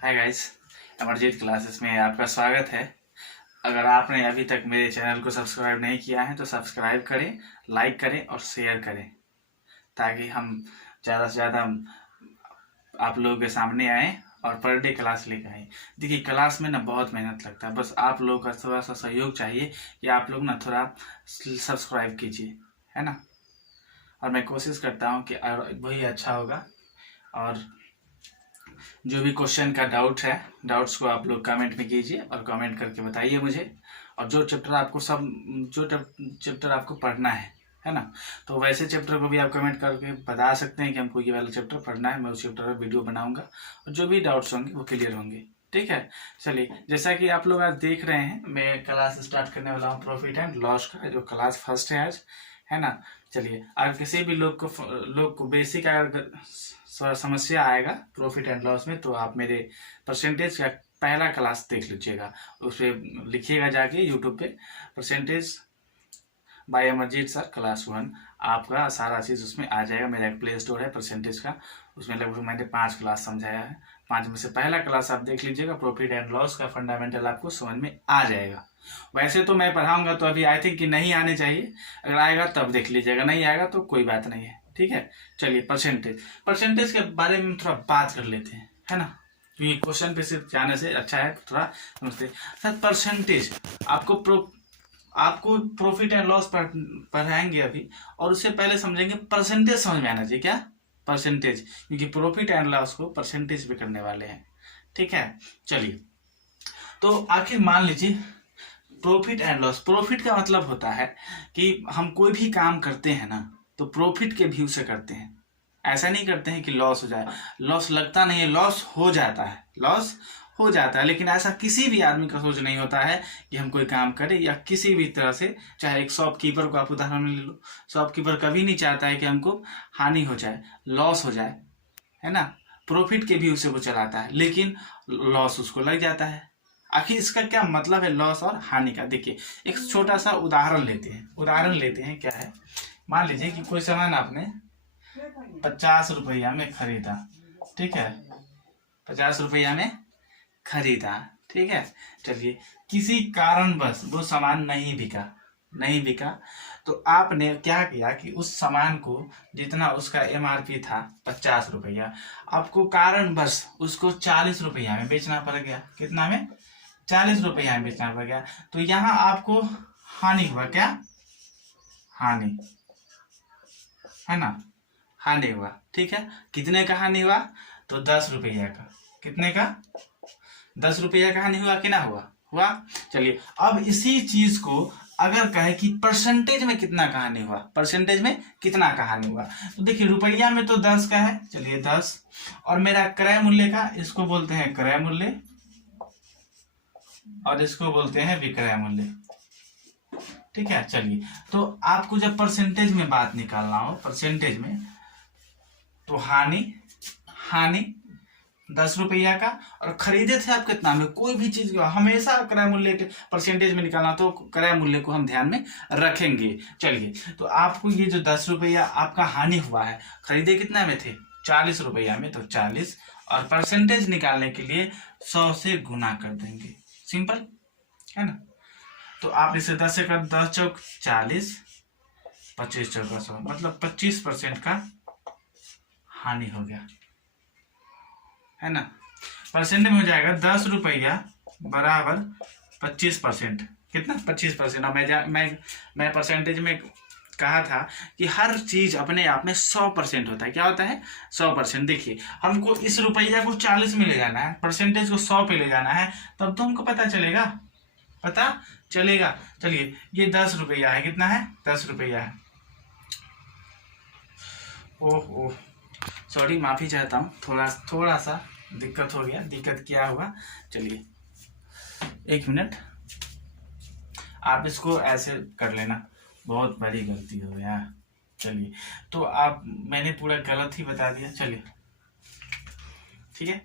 Hi guys, Amarjeet classes में आपका स्वागत है। अगर आपने अभी तक मेरे चैनल को सब्सक्राइब नहीं किया है तो सब्सक्राइब करें, लाइक करें और शेयर करें ताकि हम ज़्यादा से ज़्यादा आप लोगों के सामने आए और पर डे क्लास लेकर आए। देखिए, क्लास में ना बहुत मेहनत लगता है, बस आप लोगों का थोड़ा सा सहयोग चाहिए कि आप लोग ना थोड़ा सब्सक्राइब कीजिए, है ना। और मैं कोशिश करता हूँ कि वही अच्छा होगा। और जो भी क्वेश्चन का डाउट है, डाउट्स को आप लोग कमेंट में कीजिए और कमेंट करके बताइए मुझे। और जो चैप्टर आपको पढ़ना है ना, तो वैसे चैप्टर को भी आप कमेंट करके बता सकते हैं कि हमको ये वाला चैप्टर पढ़ना है। मैं उस चैप्टर पर वीडियो बनाऊंगा और जो भी डाउट्स होंगे वो क्लियर होंगे। ठीक है, चलिए, जैसा कि आप लोग आज देख रहे हैं, मैं क्लास स्टार्ट करने वाला हूँ प्रॉफिट एंड लॉस का, जो क्लास फर्स्ट है आज, है ना। चलिए, अगर किसी भी लोग को बेसिक अगर समस्या आएगा प्रॉफिट एंड लॉस में, तो आप मेरे परसेंटेज का पहला क्लास देख लीजिएगा। उस पर लिखिएगा जाके यूट्यूब पे percentage by Amarjeet sir class 1, आपका सारा चीज़ उसमें आ जाएगा। मेरा एक प्ले स्टोर है परसेंटेज का, उसमें लगभग मैंने 5 क्लास समझाया है। 5 में से पहला क्लास आप देख लीजिएगा, प्रॉफिट एंड लॉस का फंडामेंटल आपको समझ में आ जाएगा। वैसे तो मैं पढ़ाऊंगा तो अभी आई थिंक कि नहीं आने चाहिए, अगर आएगा तब देख लीजिएगा, नहीं आएगा तो कोई बात नहीं है। ठीक है, चलिए, परसेंटेज के बारे में थोड़ा बात कर लेते हैं, है ना, क्योंकि क्वेश्चन पे सिर्फ जाने से अच्छा है थोड़ा समझते सर। परसेंटेज आपको प्रॉफिट एंड लॉस पढ़ाएंगे अभी, और उससे पहले समझेंगे परसेंटेज समझ में आना चाहिए। क्या परसेंटेज, क्योंकि प्रॉफिट एंड लॉस को परसेंटेज पे करने वाले हैं। ठीक है, चलिए, तो आखिर मान लीजिए प्रॉफिट एंड लॉस, प्रॉफिट का मतलब होता है कि हम कोई भी काम करते हैं ना तो प्रॉफिट के व्यू से करते हैं, ऐसा नहीं करते हैं कि लॉस हो जाए। लॉस लगता नहीं है, लॉस हो जाता है, लॉस हो जाता है, लेकिन ऐसा किसी भी आदमी का सोच नहीं होता है कि हम कोई काम करें या किसी भी तरह से। चाहे एक शॉपकीपर को आप उदाहरण में ले लो, शॉपकीपर कभी नहीं चाहता है कि हमको हानि हो जाए, लॉस हो जाए, है ना। प्रॉफिट के व्यू से वो चलाता है, लेकिन लॉस उसको लग जाता है। आखिर इसका क्या मतलब है लॉस और हानि का? देखिए, एक छोटा सा उदाहरण लेते हैं। क्या है, मान लीजिए कि कोई सामान आपने 50 रुपया में खरीदा, ठीक है, 50 रुपया में खरीदा, ठीक है। चलिए, किसी कारणवश वो सामान नहीं बिका, तो आपने क्या किया कि उस सामान को, जितना उसका एमआरपी था 50 रुपया, आपको कारणवश उसको 40 रुपया में बेचना पड़ गया। कितना में? 40 रुपया में बेचना पड़ गया। तो यहाँ आपको हानि हुआ। क्या हानि, है ना, हानि हुआ। ठीक है, कितने का हानि हुआ? तो 10 रुपया का। कितने का? 10 रुपया का हानि हुआ कि ना हुआ? चलिए, अब इसी चीज को अगर कहे कि परसेंटेज में कितना का हानि हुआ, परसेंटेज में कितना का हानि हुआ, तो देखिए, रुपया में तो 10 का है, चलिए 10, और मेरा क्रय मूल्य का, इसको बोलते हैं क्रय मूल्य और इसको बोलते हैं विक्रय मूल्य। ठीक है, चलिए, तो आपको जब परसेंटेज में बात निकालना हो, परसेंटेज में, तो हानि 10 रुपया का, और खरीदे थे आप कितना में, कोई भी चीज हमेशा क्रय मूल्य के परसेंटेज में निकालना, तो क्रय मूल्य को हम ध्यान में रखेंगे। चलिए, तो आपको ये जो 10 रुपया आपका हानि हुआ है, खरीदे कितना में थे? 40 रुपया में, तो 40, और परसेंटेज निकालने के लिए 100 से गुना कर देंगे, सिंपल, है ना। तो आप इसे 10 से कर, 10 चौक 40, 25 चौका 100, मतलब 25% का हानि हो गया, है ना। परसेंटेज में हो जाएगा 10 रुपया बराबर 25%। कितना? 25%। और मैं परसेंटेज में कहा था कि हर चीज अपने आप में 100% होता है। क्या होता है? 100%। देखिए, हमको इस रुपया को 40 में ले जाना है, परसेंटेज को 100 पे ले जाना है, तब तो हमको पता चलेगा। चलिए, ये 10 रुपया है, कितना है? 10 रुपया है। ओह, सॉरी, माफी चाहता हूँ, थोड़ा सा दिक्कत हो गया। दिक्कत क्या हुआ? चलिए, 1 मिनट, आप इसको ऐसे कर लेना, बहुत बड़ी गलती हो गया। चलिए, तो मैंने पूरा गलत ही बता दिया। चलिए, ठीक है,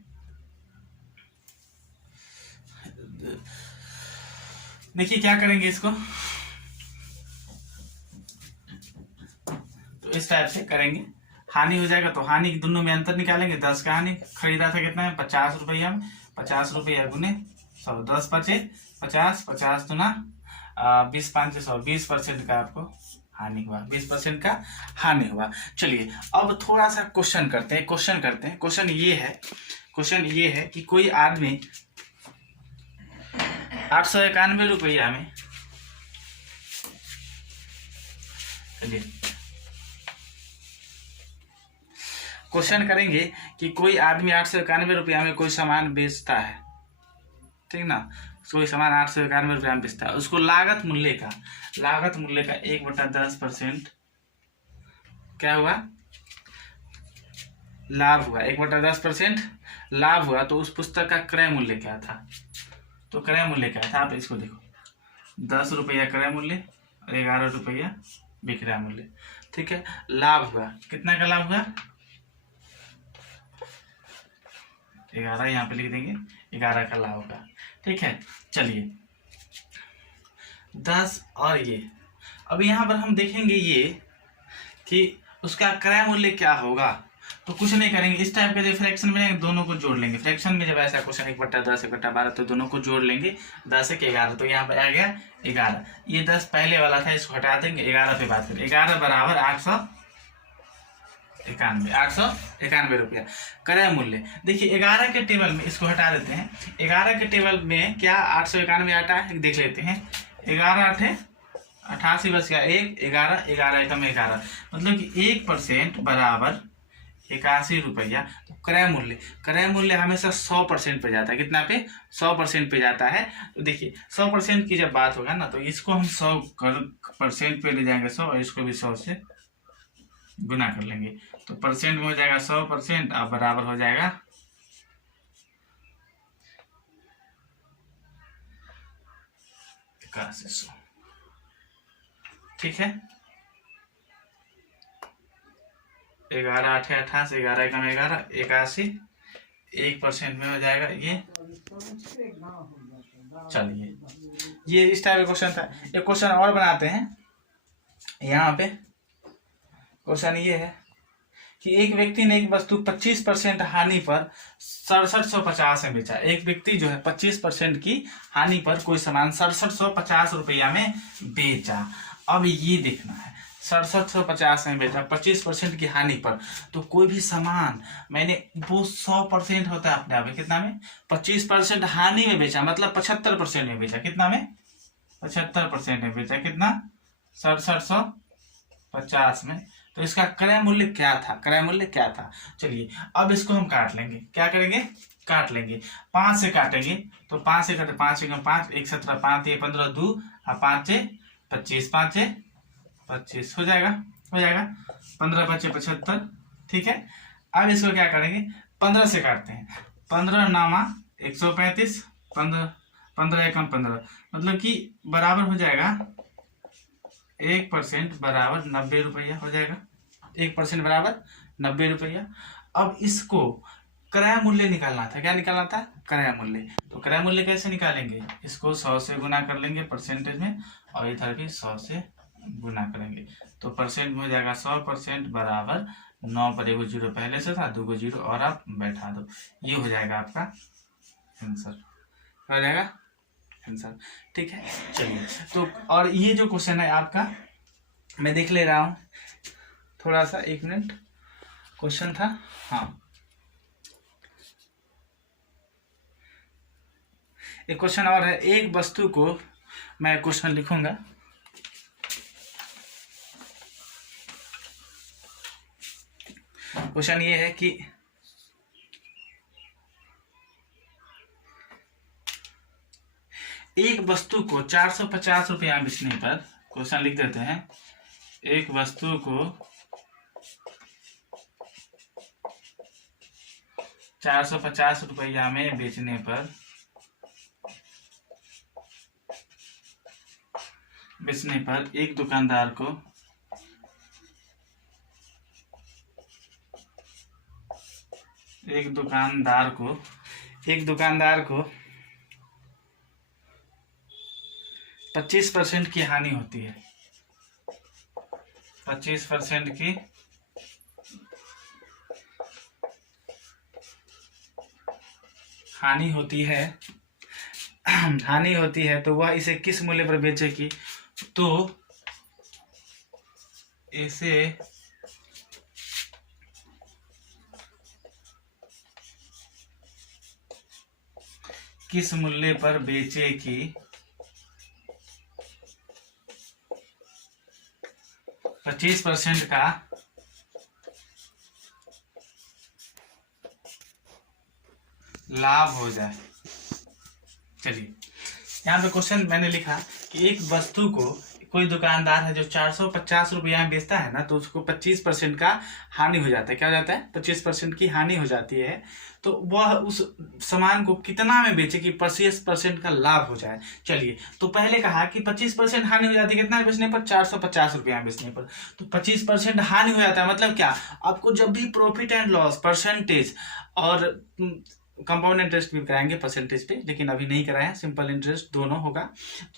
देखिए क्या करेंगे इसको, तो इस टाइप से करेंगे। हानि हो जाएगा तो हानि दोनों में अंतर निकालेंगे। 10 का हानि खरीदा था कितना है 50 रुपया में, 50 रुपया गुने 100, 10 पचे 50, 50 दुना 20 5 100, 20% का आपको हानि हुआ, 20% का हानि हुआ। चलिए अब थोड़ा सा क्वेश्चन करते हैं, क्वेश्चन ये है कि कोई आदमी 891 रुपया में, चलिए क्वेश्चन करेंगे कि कोई आदमी 891 रुपया में कोई सामान बेचता है, ठीक ना, कोई सामान 891 रुपया में बेचता है, उसको लागत मूल्य का 1/10% क्या हुआ, लाभ हुआ, 1/10% लाभ हुआ। तो उस पुस्तक का क्रय मूल्य क्या था, तो क्रय मूल्य क्या था, आप इसको देखो, 10 रुपया क्रय मूल्य और 11 रुपया विक्रय मूल्य, ठीक है। लाभ हुआ, कितना का लाभ हुआ, 11, यहाँ पे लिख देंगे 11 का लाभ होगा, ठीक है। चलिए 10 और ये, अब यहाँ पर हम देखेंगे ये कि उसका क्रय मूल्य क्या होगा, तो कुछ नहीं करेंगे, इस टाइप के जो फ्रैक्शन में दोनों को जोड़ लेंगे। फ्रैक्शन में जब ऐसा क्वेश्चन 1/10 1/12 तो दोनों को जोड़ लेंगे, 10 1 11, तो यहाँ पर आ गया 11, ये 10 पहले वाला था, इसको हटा देंगे, 11 पे बात करें, 11 बराबर 891 रुपया क्रय मूल्य। देखिए 11 के टेबल में इसको हटा देते हैं, 11 के टेबल में क्या 891 आता है, देख लेते हैं, 11 8 88 बच गया, 1 11 11 एकम 11, मतलब कि 1% बराबर 81 रुपया। तो क्रय मूल्य हमेशा 100% पे जाता है, कितना पे 100% पे जाता है। तो देखिए 100% की जब बात होगा ना, तो इसको हम 100% पे ले जाएंगे 100, और इसको भी 100 से गुना कर लेंगे, तो परसेंट में हो जाएगा 100%, अब बराबर हो जाएगा 8100, ठीक है। 11 8 88, 11 एकम 11, 81, 1% में हो जाएगा ये। चलिए ये इस टाइप का क्वेश्चन था। एक क्वेश्चन और बनाते हैं, यहाँ पे क्वेश्चन ये है कि एक व्यक्ति ने एक वस्तु 25% हानि पर 6750 में बेचा। एक व्यक्ति जो है 25% की हानि पर कोई सामान 6750 रुपया में बेचा। अब ये देखना है 6750 में बेचा 25% की हानि पर, तो कोई भी सामान मैंने वो 100% होता है अपने आप में, कितना में 25% हानि में बेचा, मतलब 75% में बेचा, कितना में 75% में बेचा, कितना 6750 में। तो इसका क्रय मूल्य क्या था, चलिए अब इसको हम काट लेंगे, क्या करेंगे, काट लेंगे, 5 से काटेंगे, तो 5 से काटे, 5 एकम 5, 1 17, 5 ये 15, 2 और 5 25, 5 25 हो जाएगा 15 5 75, ठीक है। अब इसको क्या करेंगे, 15 से काटते हैं, 15 नामा 135, 15 एकम 15, मतलब कि बराबर हो जाएगा 1% बराबर 90 रुपया हो जाएगा, 1% बराबर 90 रुपया। अब इसको क्रय मूल्य निकालना था, क्या निकालना था, क्रय मूल्य। तो क्रय मूल्य कैसे निकालेंगे, इसको 100 से गुना कर लेंगे परसेंटेज में, और इधर भी 100 से गुना करेंगे, तो परसेंट में हो जाएगा 100% बराबर 9 पर 1 जीरो पहले से था, 2 जीरो और आप बैठा दो, ये हो जाएगा आपका आंसर, हो जाएगा आंसर, ठीक है। चलिए तो और ये जो क्वेश्चन है आपका, मैं देख ले रहा हूँ थोड़ा सा, 1 मिनट, क्वेश्चन था, हाँ एक क्वेश्चन और है। एक वस्तु को, मैं क्वेश्चन लिखूंगा, क्वेश्चन ये है कि एक वस्तु को 450 रुपया बेचने पर, क्वेश्चन लिख देते हैं, एक वस्तु को 450 रुपया में बेचने पर एक दुकानदार को 25% की हानि होती है, 25% की हानि होती है हानि होती है तो वह इसे किस मूल्य पर बेचेगी, तो इसे किस मूल्य पर बेचेगी, 25% का लाभ हो जाए। चलिए यहाँ पे क्वेश्चन मैंने लिखा कि एक वस्तु को कोई दुकानदार है जो 450 रुपया में बेचता है ना, तो उसको 25% का हानि हो जाता है। क्या हो जाता है? 25% की हानि हो जाती है। तो वह उस सामान को कितना में बेचे कि 25% का लाभ हो जाए। चलिए, तो पहले कहा कि 25% हानि हो जाती है कितना बेचने पर? 450 रुपया में बेचने पर। तो 25% हानि हो जाता है मतलब क्या? आपको जब भी प्रॉफिट एंड लॉस परसेंटेज और कंपाउंड इंटरेस्ट भी कराएंगे परसेंटेज पे, लेकिन अभी नहीं कराए हैं, सिंपल इंटरेस्ट दोनों होगा।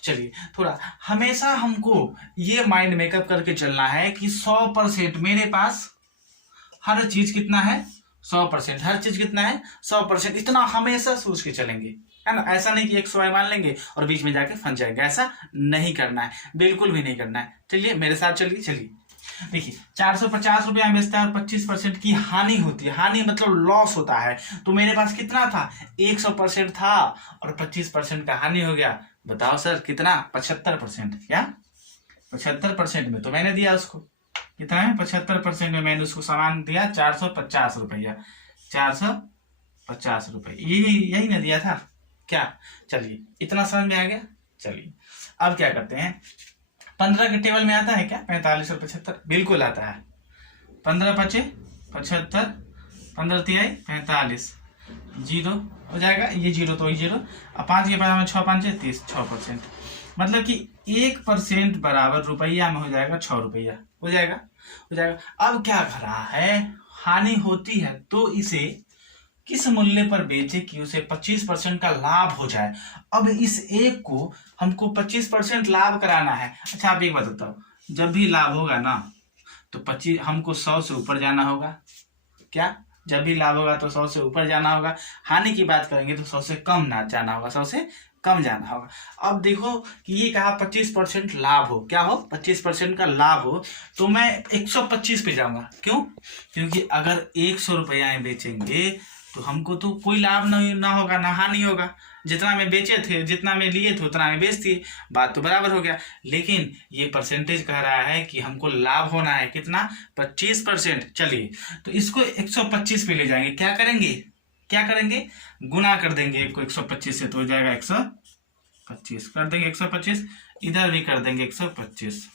चलिए, थोड़ा हमेशा हमको ये माइंड मेकअप करके चलना है कि 100% मेरे पास हर चीज कितना है? 100%। हर चीज कितना है? 100%। इतना हमेशा सोच के चलेंगे, है ना। ऐसा नहीं कि 100 मान लेंगे और बीच में जाके फंस जाएगा, ऐसा नहीं करना है, बिल्कुल भी नहीं करना है। चलिए मेरे साथ चलिए। चलिए देखिए, 450 रुपया में बेचता है और 25% की हानि होती है। हानि मतलब लॉस होता है। तो मेरे पास कितना था? 100% था और 25% का हानि हो गया। बताओ सर कितना? 75%। क्या 75% में तो मैंने दिया उसको कितना है? 75% में मैंने उसको सामान दिया 450 रुपया। 450 रुपये, यही ना दिया था क्या? चलिए, इतना समझ में आ गया। चलिए अब क्या करते हैं, 15 के टेबल में आता है क्या? 45 और 75 बिल्कुल आता है। 15 पचे 75, 15 तिहाई 45, जीरो हो जाएगा। ये जीरो तो ये जीरो। अब 5 के बाद में 6 5 30, 6%। मतलब कि 1% बराबर रुपया में हो जाएगा 6 रुपया। हो जाएगा, हो जाएगा। अब क्या कर रहा है? हानि होती है तो इसे किस मूल्य पर बेचे कि उसे 25% का लाभ हो जाए। अब इस एक को हमको 25% लाभ कराना है। अच्छा आप एक बात बताओ, जब भी लाभ होगा ना तो 25 हमको 100 से ऊपर जाना होगा। क्या? जब भी लाभ होगा तो 100 से ऊपर जाना होगा। हानि की बात करेंगे तो 100 से कम ना जाना होगा, 100 से कम जाना होगा। अब देखो कि ये कहा 25% लाभ हो, क्या हो? 25% का लाभ हो, तो मैं 125 पे जाऊंगा। क्यों? क्योंकि अगर 100 रुपया में बेचेंगे तो हमको तो कोई लाभ ना होगा ना हानि होगा। जितना में बेचे थे, जितना में लिए थे उतना में बेच दिए, बात तो बराबर हो गया। लेकिन ये परसेंटेज कह रहा है कि हमको लाभ होना है कितना? 25%। चलिए, तो इसको 125 पे ले जाएंगे। क्या करेंगे? क्या करेंगे? गुना कर देंगे एक को 125 से, तो हो जाएगा 125 कर देंगे 125, इधर भी कर देंगे 125।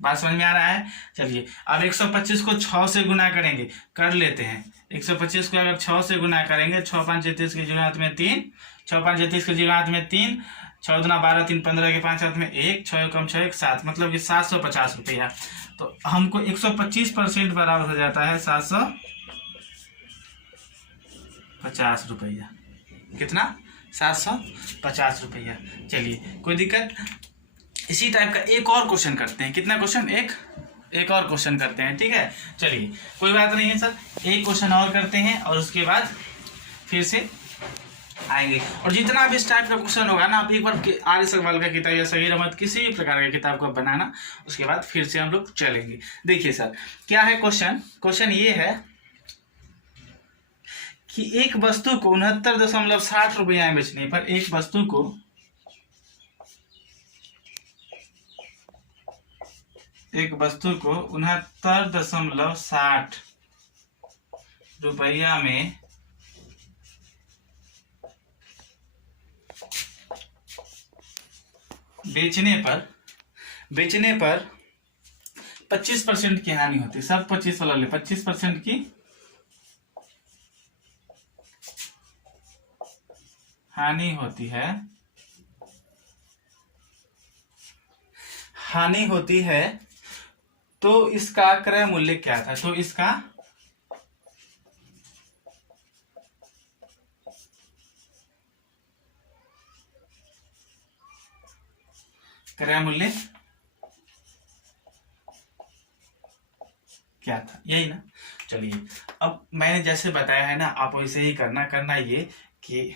बात समझ में आ रहा है? चलिए अब 125 को 6 से गुना करेंगे, कर लेते हैं। 125 को अगर 6 से गुना करेंगे, 6 5 33 के जीरो हाथ में 3, 6 5 33 के जीरो हाथ में 3, 6 दूना 12, 3 15 के 5 हाथ में 1, 6 कम 6 1 7, मतलब कि 750 रुपया। तो हमको 125% बराबर हो जाता है 750 रुपया। कितना? 750 रुपया। चलिए कोई दिक्कत? इसी टाइप का एक और क्वेश्चन करते हैं। कितना क्वेश्चन? एक और क्वेश्चन करते हैं, ठीक है। चलिए कोई बात नहीं है सर, एक क्वेश्चन और करते हैं और उसके बाद फिर से आएंगे। और जितना भी इस टाइप का क्वेश्चन होगा ना, आप एक बार आर्य सगवाल का किताब या सगीर अहमद किसी भी प्रकार की किताब को बनाना, उसके बाद फिर से हम लोग चलेंगे। देखिए सर क्या है क्वेश्चन। क्वेश्चन ये है कि एक वस्तु को 69.60 रुपया में बेचने पर एक वस्तु को 69.60 रुपया में बेचने पर 25% की हानि होती है। सब 25 वाला ले, 25% की हानि होती है। हानि होती है तो इसका क्रय मूल्य क्या था? तो इसका क्रय मूल्य क्या था? यही ना। चलिए अब मैंने जैसे बताया है ना, आप वैसे ही करना ये कि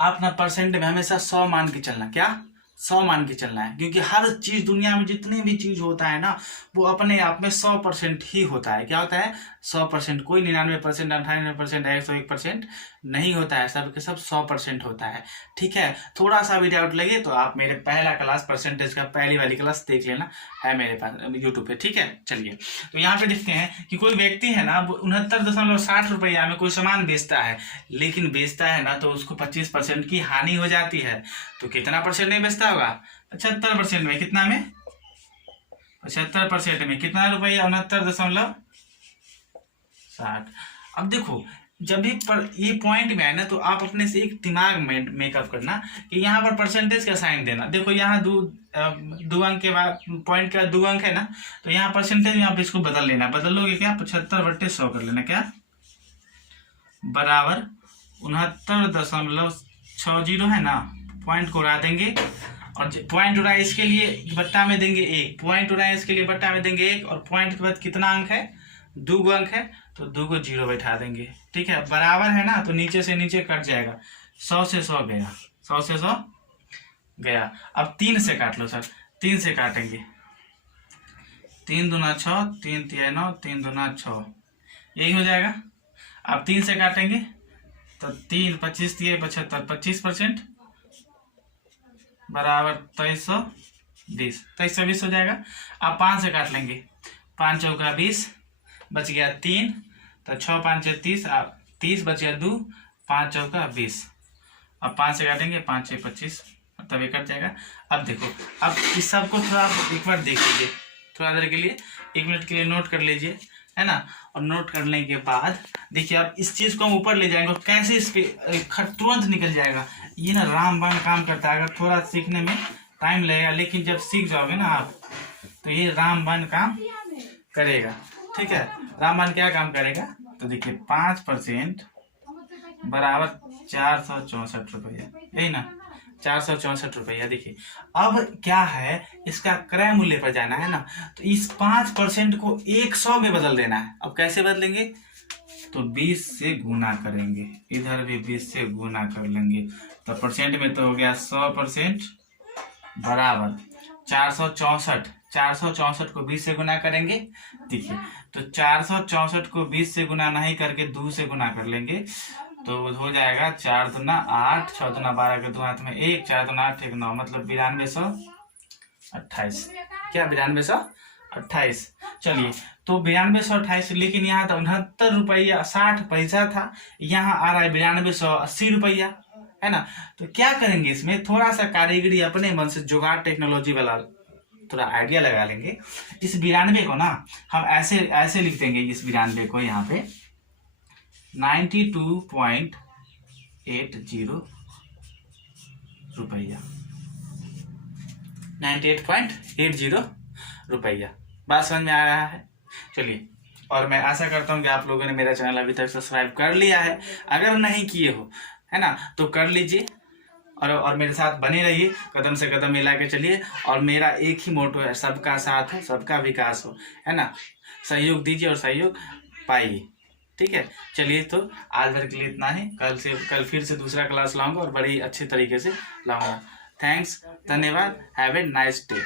आप अपना परसेंट में हमेशा 100 मान के चलना, क्या 100 मान के चलना है, क्योंकि हर चीज दुनिया में जितनी भी चीज होता है ना वो अपने आप में 100% ही होता है। क्या होता है 100%, कोई 99%, 98%, 101% नहीं होता है, सब के सब 100% होता है। ठीक है, थोड़ा सा भी डाउट लगे तो आप मेरे पहला क्लास परसेंटेज का पहली वाली क्लास देख लेना, है मेरे पास यूट्यूब पे। ठीक है, चलिए तो यहाँ पे देखते हैं कि कोई व्यक्ति है ना 69.60 रुपया में कोई सामान बेचता है, लेकिन बेचता है ना तो उसको 25% की हानि हो जाती है। तो कितना परसेंट नहीं बेचता होगा, 75% में, कितना में 75% में कितना रुपया, 69.60। अब देखो जब भी ये पॉइंट में है ना तो आप अपने से एक दिमाग में मेकअप करना कि यहाँ पर परसेंटेज का साइन देना। देखो यहाँ दो अंक के बाद पॉइंट का 2 अंक है ना, तो यहाँ परसेंटेज में आप इसको बदल लेना। बदलोगे क्या, 75/100 कर लेना, क्या बराबर 69.60 है ना। पॉइंट को उड़ा देंगे और पॉइंट उड़ा इसके लिए बट्टा में देंगे 1, पॉइंट उड़ा इसके लिए बट्टा में देंगे 1, और पॉइंट के बाद कितना अंक है, 2 अंक है, तो 2 को 0 बैठा देंगे। ठीक है, बराबर है ना, तो नीचे से नीचे कट जाएगा, 100 से 100 गया, 100 से 100 गया। अब 3 से काट लो सर, 3 से काटेंगे, 3 दूना 6, 3 तिया 9, 3 दूना 6, यही हो जाएगा। अब 3 से काटेंगे तो 3 25 तिया 75, 25% बराबर 2320, 2320 हो जाएगा। अब 5 से काट लेंगे, 5 चौका 20, बच गया 3, तो 6 5 30, 30 बच गया 2, 5 चौका 20। अब 5 से काटेंगे, 5 6 25, तब ये कट जाएगा। अब देखो, अब इस सब को थोड़ा एक बार देख लीजिए, थोड़ा देर के लिए 1 मिनट के लिए नोट कर लीजिए, है ना। और नोट करने के बाद देखिए आप इस चीज को हम ऊपर ले जाएंगे और कैसे इस पे तुरंत निकल जाएगा। ये ना रामबाण काम करता है, अगर थोड़ा सीखने में टाइम लगेगा, लेकिन जब सीख जाओगे ना आप तो ये रामबाण काम करेगा। ठीक है, रामबाण क्या काम करेगा, तो देखिए 5% बराबर 464 रुपया, यही ना 464 रुपया। देखिए अब क्या है, इसका क्रय मूल्य पर जाना है ना, तो इस 5% को 100 में बदल देना है। अब कैसे बदलेंगे, तो 20 से गुना करेंगे, इधर भी 20 से गुना कर लेंगे, तो परसेंट में तो हो गया 100% बराबर 464 को 20 से गुना करेंगे। देखिए तो 464 को 20 से गुना नहीं करके 2 से गुना कर लेंगे, तो हो जाएगा 4 दूना 8, 6 दूना 12 के 2 हाथ में 1, 4 दूना 8 1 9, मतलब 9228। क्या 9228, चलिए तो 9228, लेकिन यहाँ तो 69 रुपया 60 पैसा था, यहाँ आ रहा है 9280 रुपया, है ना। तो क्या करेंगे, इसमें थोड़ा सा कारीगरी अपने मन से जुगाड़ टेक्नोलॉजी वाला थोड़ा आइडिया लगा लेंगे। इस 92 को ना हम ऐसे लिख देंगे, इस 92 को यहाँ पे 92.80 रुपया, 98.80 रुपया। बात समझ में आ रहा है। चलिए, और मैं आशा करता हूँ कि आप लोगों ने मेरा चैनल अभी तक सब्सक्राइब कर लिया है, अगर नहीं किए हो, है ना, तो कर लीजिए और मेरे साथ बने रहिए, कदम से कदम मिला के चलिए। और मेरा एक ही मोटो है, सबका साथ हो सबका विकास हो, है ना। सहयोग दीजिए और सहयोग पाइए। ठीक है, चलिए तो आज भर के लिए इतना ही। कल फिर से दूसरा क्लास लाऊंगा और बड़ी अच्छे तरीके से लाऊंगा। थैंक्स, धन्यवाद, हैव ए नाइस डे।